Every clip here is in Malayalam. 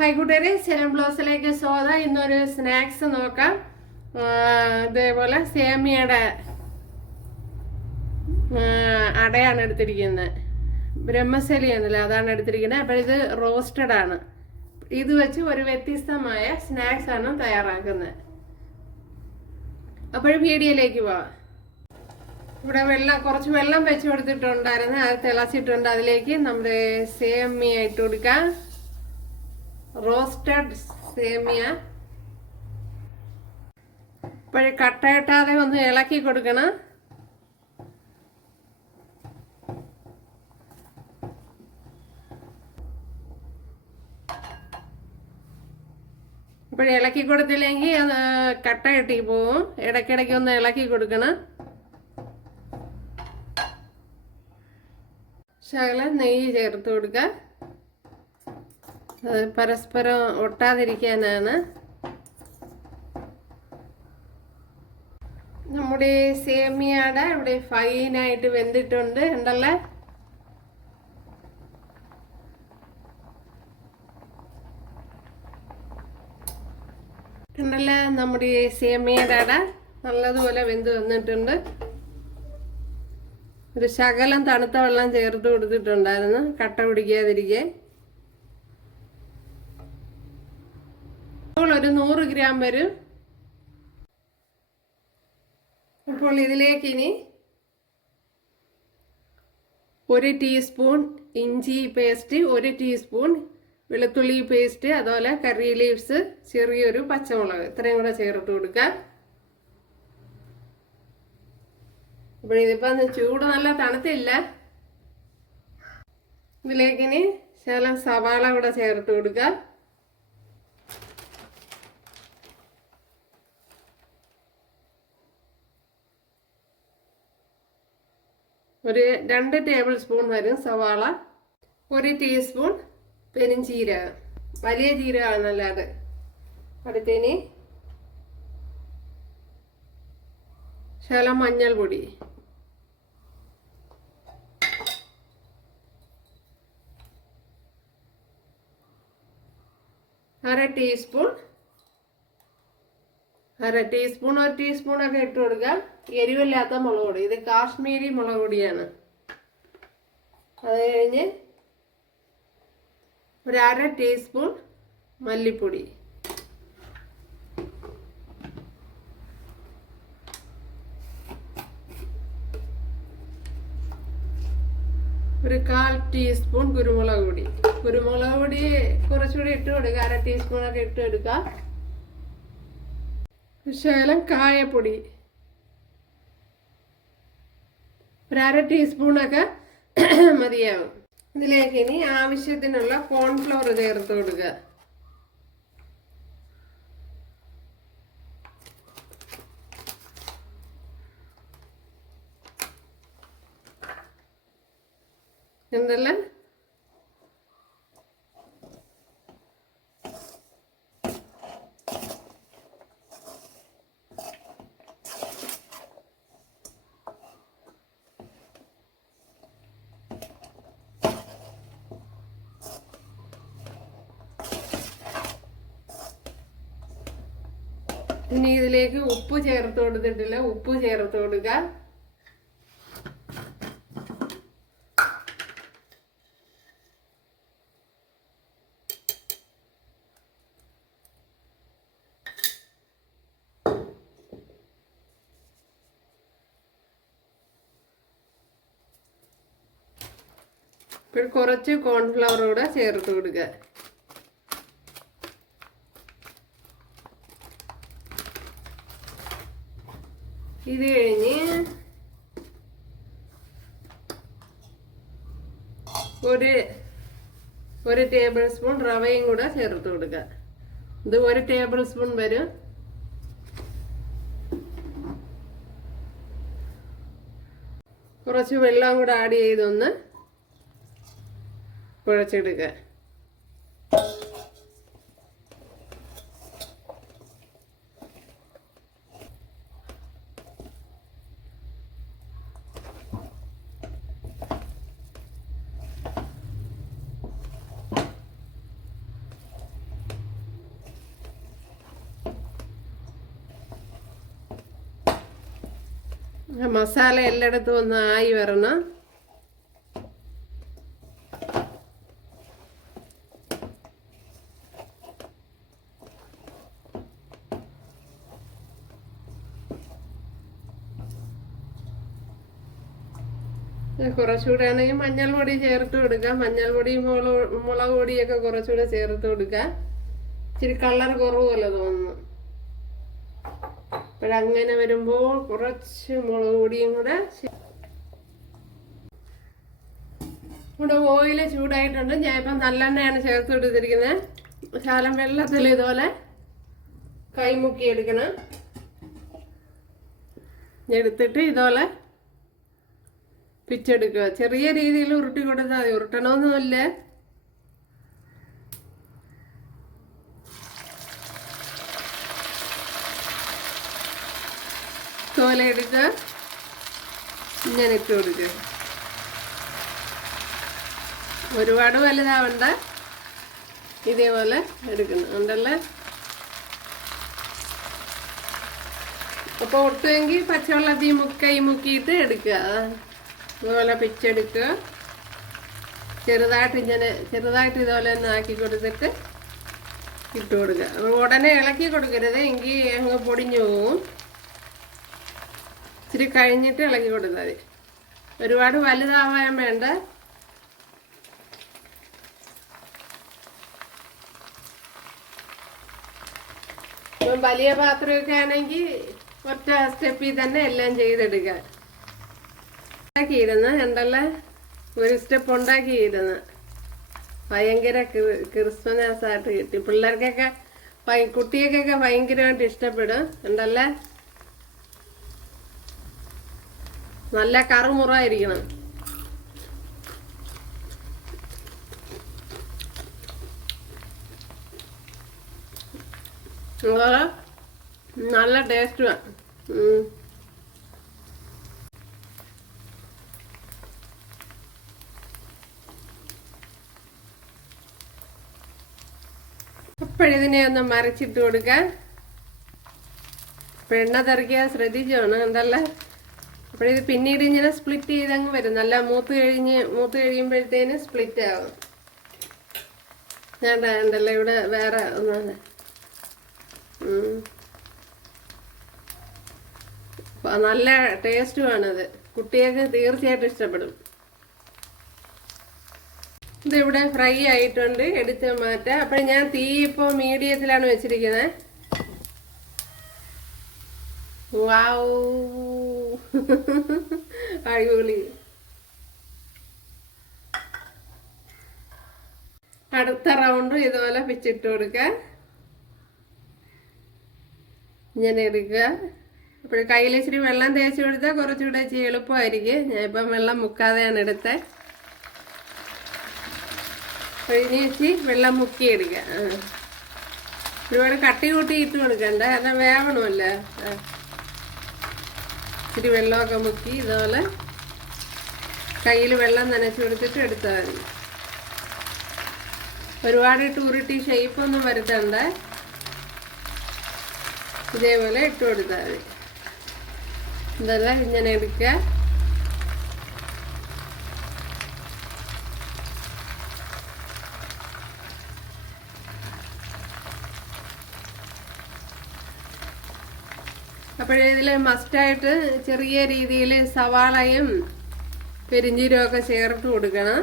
ഹായ് കൂട്ടുകാരെ. സെലം ബ്ലൗസിലേക്ക് സ്വാഗതം. ഇന്നൊരു സ്നാക്സ് നോക്കാം. ഇതേപോലെ സേമിയയുടെ അടയാണ് എടുത്തിരിക്കുന്നത്. ബ്രഹ്മശലി എന്നല്ലേ അതാണ് എടുത്തിരിക്കുന്നത്. അപ്പോൾ ഇത് റോസ്റ്റഡ് ആണ്. ഇത് വെച്ച് ഒരു വ്യത്യസ്തമായ സ്നാക്സ് ആണ് തയ്യാറാക്കുന്നത്. അപ്പോഴും വീഡിയോയിലേക്ക് പോവാം. ഇവിടെ വെള്ളം കുറച്ച് വെള്ളം വെച്ച് കൊടുത്തിട്ടുണ്ടായിരുന്നു. അത് തിളച്ചിട്ടുണ്ട്. അതിലേക്ക് നമ്മുടെ സേമിയ ഇട്ട് കൊടുക്കാം. റോസ്റ്റഡ് സേമിയ. ഇപ്പോഴും കട്ടയിട്ടാതെ ഒന്ന് ഇളക്കി കൊടുക്കണം. ഇപ്പോഴും ഇളക്കി കൊടുത്തില്ലെങ്കിൽ അത് കട്ട കെട്ടി പോവും. ഇടയ്ക്കിടയ്ക്ക് ഒന്ന് ഇളക്കി കൊടുക്കണം. ശകലം നെയ്യ് ചേർത്ത് കൊടുക്കുക. പരസ്പരം ഒട്ടാതിരിക്കാനാണ്. നമ്മുടെ സേമിയാട ഇവിടെ ഫൈനായിട്ട് വെന്തിട്ടുണ്ട്. ഉണ്ടല്ലേ ഉണ്ടല്ലേ നമ്മുടെ സേമിയയുടെ നല്ലതുപോലെ വെന്ത് വന്നിട്ടുണ്ട്. ഒരു ശകലം തണുത്ത വെള്ളം ചേർത്ത് കൊടുത്തിട്ടുണ്ടായിരുന്നു. കട്ട പിടിക്കാതിരിക്കാൻ. ഒരു നൂറ് ഗ്രാം വരും. അപ്പോൾ ഇതിലേക്ക് ഇനി ഒരു ടീസ്പൂൺ ഇഞ്ചി പേസ്റ്റ് ഒരു ടീസ്പൂൺ വെളുത്തുള്ളി പേസ്റ്റ് അതുപോലെ കറി ലീവ്സ് ചെറിയൊരു പച്ചമുളക്. ഇത്രയും കൂടെ ചേർത്ത് കൊടുക്കാം അപ്പോൾ ഇതിപ്പം ചൂട് നല്ല തണുത്തില്ല. ഇതിലേക്കിനി ശകലം സവാള കൂടെ ചേർത്ത് കൊടുക്കാം ഒരു രണ്ട് ടേബിൾ സ്പൂൺ വരും സവാള ഒരു ടീസ്പൂൺ പെരിഞ്ചീരകം വലിയ ജീരകമാണല്ലോ അത് അടുത്തതിന് മഞ്ഞൾ മഞ്ഞൾപ്പൊടി അര ടീസ്പൂൺ അര ടീസ്പൂൺ ഒരു ടീസ്പൂൺ ഒക്കെ ഇട്ട് കൊടുക്കാം എരിവില്ലാത്ത മുളക് പൊടി. ഇത് കാശ്മീരി മുളക് പൊടിയാണ്. അത് കഴിഞ്ഞ് ഒരു അര ടീസ്പൂൺ മല്ലിപ്പൊടി. ഒരു കാൽ ടീസ്പൂൺ കുരുമുളക് പൊടി. കുരുമുളക് പൊടി കുറച്ചുകൂടി ഇട്ട് കൊടുക്കുക. അര ടീസ്പൂൺ ഒക്കെ ഇട്ട് എടുക്കാം ശകലം കായപ്പൊടി. ഒരര ടീസ്പൂണൊക്കെ മതിയാവും. ഇതിലേക്ക് ഇനി ആവശ്യത്തിനുള്ള കോൺഫ്ലവർ ചേർത്ത് കൊടുക്കുക എന്തെല്ലാം? ഇനി ഇതിലേക്ക് ഉപ്പ് ചേർത്ത് കൊടുത്തിട്ടില്ല. ഉപ്പ് ചേർത്ത് കൊടുക്കുക കുറച്ച് കോൺഫ്ലവർ കൂടെ ചേർത്ത് കൊടുക്കുക ഇത് കഴിഞ്ഞ് ഒരു ഒരു ടേബിൾ സ്പൂൺ റവയും കൂടെ ചേർത്ത് കൊടുക്കുക. ഇത് ഒരു ടേബിൾ സ്പൂൺ വരും. കുറച്ച് വെള്ളം കൂടെ ആഡ് ചെയ്തൊന്ന് കുഴച്ചെടുക്കുക. മസാല എല്ലായിടത്തും ഒന്ന് ആയി വരണം. കുറച്ചുകൂടെ ആണെങ്കിൽ മഞ്ഞൾ പൊടി ചേർത്ത് കൊടുക്കാം. മഞ്ഞൾ പൊടിയും മുളക് മുളക് പൊടിയൊക്കെ കുറച്ചുകൂടെ ചേർത്ത് കൊടുക്കാം. ഇച്ചിരി കളർ കുറവുമല്ലോ തോന്നുന്നു. അപ്പോഴങ്ങനെ വരുമ്പോൾ കുറച്ച് മുളക് പൊടിയും കൂടെ ഇവിടെ ഓയിൽ ചൂടായിട്ടുണ്ട്. ഞാൻ ഇപ്പം നല്ലെണ്ണയാണ് ചേർത്ത് കൊടുത്തിരിക്കുന്നത് ശാലം വെള്ളത്തിൽ ഇതുപോലെ കൈമുക്കി എടുക്കണം. എടുത്തിട്ട് ഇതുപോലെ പിച്ചെടുക്കുക. ചെറിയ രീതിയിൽ ഉരുട്ടി കൊടുത്താൽ മതി. ഉരുട്ടണമെന്നൊന്നുമില്ല തോല എടുക്കുക ഇങ്ങനെ ഇട്ട് കൊടുക്കുക ഒരുപാട് വലുതാവണ്ട. ഇതേപോലെ എടുക്കണം. ഉണ്ടല്ലേ? അപ്പോൾ ഒട്ടുമെങ്കിൽ പച്ചവെള്ളത്തിൽ മുക്കൈ മുക്കിയിട്ട് എടുക്കുക. ഇതുപോലെ പിച്ചെടുക്കുക. ചെറുതായിട്ട് ഇങ്ങനെ ചെറുതായിട്ട് ഇതുപോലെ തന്നെ ആക്കി കൊടുത്തിട്ട് ഇട്ട് കൊടുക്കുക. ഉടനെ ഇളക്കി കൊടുക്കരുത്. എങ്കിൽ അങ്ങ് പൊടിഞ്ഞു പോവും. ഇച്ചിരി കഴിഞ്ഞിട്ട് ഇളക്കി കൊടുത്താൽ മതി. ഒരുപാട് വലുതാവാൻ വേണ്ട. വലിയ പാത്രമൊക്കെ ആണെങ്കിൽ ഒറ്റ സ്റ്റെപ്പിൽ തന്നെ എല്ലാം ചെയ്തെടുക്കാം ഉണ്ടാക്കിയിരുന്ന രണ്ടല്ല ഒരു സ്റ്റെപ്പ് ഉണ്ടാക്കിയിരുന്ന. ഭയങ്കര ക്രിസ്മസ് ആയിട്ട് കിട്ടി. പിള്ളേർക്കൊക്കെ കുട്ടികൾക്കൊക്കെ ഭയങ്കരമായിട്ട് ഇഷ്ടപ്പെടും. ഉണ്ടല്ലേ നല്ല കറുമുറായിരിക്കണം. നല്ല ടേസ്റ്റുമാണ് അപ്പോഴിതിനെ ഒന്ന് മറിച്ചിട്ട് കൊടുക്കാൻ. പെണ്ണ തെറിക്കാൻ ശ്രദ്ധിച്ചോണം എന്തല്ല? അപ്പോഴിത് പിന്നീട് ഇങ്ങനെ സ്പ്ലിറ്റ് ചെയ്തങ്ങ് വരും. നല്ല മൂത്ത് കഴിഞ്ഞ് മൂത്ത് കഴിയുമ്പോഴത്തേന് സ്പ്ലിറ്റ് ആവും. ഞാൻ ഉണ്ടല്ലോ ഇവിടെ വേറെ ഒന്നാണ്. നല്ല ടേസ്റ്റുമാണത് കുട്ടികൾക്ക് തീർച്ചയായിട്ടും ഇഷ്ടപ്പെടും. ഇതിവിടെ ഫ്രൈ ആയിട്ടുണ്ട്. എടുത്ത് മാറ്റാം. അപ്പോൾ ഞാൻ തീ ഇപ്പോൾ മീഡിയത്തിലാണ് വെച്ചിരിക്കുന്നത് വാവ് അടിപൊളി അടുത്ത റൗണ്ടും ഇതുപോലെ പിച്ചിട്ട് കൊടുക്കുക ഇങ്ങനെ എടുക്കുക. അപ്പോൾ കയ്യിൽ ഇച്ചിരി വെള്ളം തേച്ച് കൊടുത്താൽ കുറച്ചുകൂടെ ഇച്ചിരി എളുപ്പമായിരിക്കും. ഞാൻ ഇപ്പം വെള്ളം മുക്കാതെയാണ് എടുത്തത് അപ്പോൾ ഇനി ഇച്ചിരി വെള്ളം മുക്കി എടുക്കുക. ആ. ഒരുപാട് കട്ടി കൂട്ടി ഇട്ട് കൊടുക്കണ്ട. കാരണം വേവണമല്ലോ. ആ. ഇച്ചിരി വെള്ളമൊക്കെ മുക്കി ഇതുപോലെ കയ്യിൽ വെള്ളം നനച്ചു കൊടുത്തിട്ട് എടുത്താൽ മതി. ഒരുപാട് ഇട്ട് ഉരുട്ടി ഷേപ്പൊന്നും വരുത്തണ്ട. ഇതേപോലെ ഇട്ട് കൊടുത്താൽ മതി. ഇതെല്ലാം ഇങ്ങനെ എടുക്കുക. അപ്പോഴിതിൽ മസ്റ്റായിട്ട് ചെറിയ രീതിയിൽ സവാളയും പെരിഞ്ചീരമൊക്കെ ചേർത്ത് കൊടുക്കണം.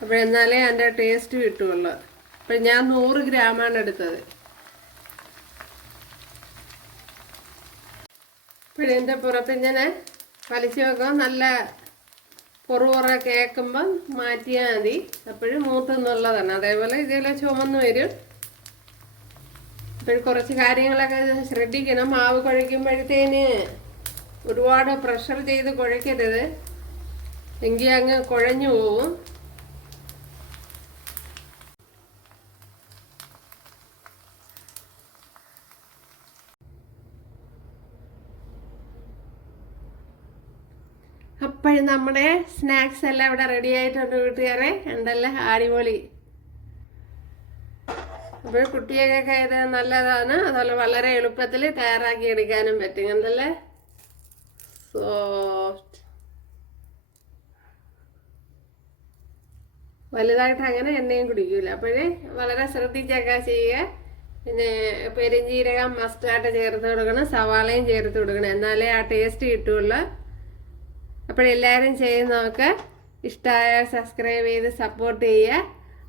അപ്പോഴെന്നാലേ അതിന്റെ ടേസ്റ്റ് കിട്ടുള്ളൂ. അപ്പോൾ ഞാൻ നൂറ് ഗ്രാമാണ് എടുത്തത്. അപ്പോഴിതിന്റെ പുറത്ത് ഇങ്ങനെ വലിച്ചു വെക്കാം. നല്ല പൊറുപുറ കേൾക്കുമ്പം മാറ്റിയാൽ മതി. അപ്പോഴും മൂത്തെന്നുള്ളതാണ് അതേപോലെ ഇതേപോലെ ചുമന്ന് വരും. അപ്പോൾ കുറച്ച് കാര്യങ്ങളൊക്കെ ശ്രദ്ധിക്കണം. മാവ് കുഴയ്ക്കുമ്പോഴത്തേന് ഒരുപാട് പ്രഷർ ചെയ്ത് കുഴയ്ക്കരുത്. എങ്കിൽ അങ്ങ് കുഴഞ്ഞു പോവും. അപ്പോഴും നമ്മുടെ സ്നാക്സ് എല്ലാം ഇവിടെ റെഡി ആയിട്ടുണ്ട് വീട്ടുകാരെ. ഉണ്ടല്ലേ അടിപൊളി. അപ്പോൾ കുട്ടികൾക്കൊക്കെ ഇത് നല്ലതാണ്. അതുപോലെ വളരെ എളുപ്പത്തിൽ തയ്യാറാക്കി എടുക്കാനും പറ്റും. എന്തല്ലേ സോഫ്റ്റ് വലുതായിട്ട് അങ്ങനെ എണ്ണയും കുടിക്കൂല. അപ്പോഴേ വളരെ ശ്രദ്ധിച്ചൊക്കെ ചെയ്യുക. പിന്നെ പെരിഞ്ജീരകം മസ്റ്റാർഡ് ചേർത്ത് കൊടുക്കണം. സവാളയും ചേർത്ത് കൊടുക്കണം. എന്നാലേ ആ ടേസ്റ്റ് കിട്ടുള്ളൂ. അപ്പോഴെല്ലാവരും ചെയ്ത് നോക്ക്. ഇഷ്ടമായ സബ്സ്ക്രൈബ് ചെയ്ത് സപ്പോർട്ട് ചെയ്യുക.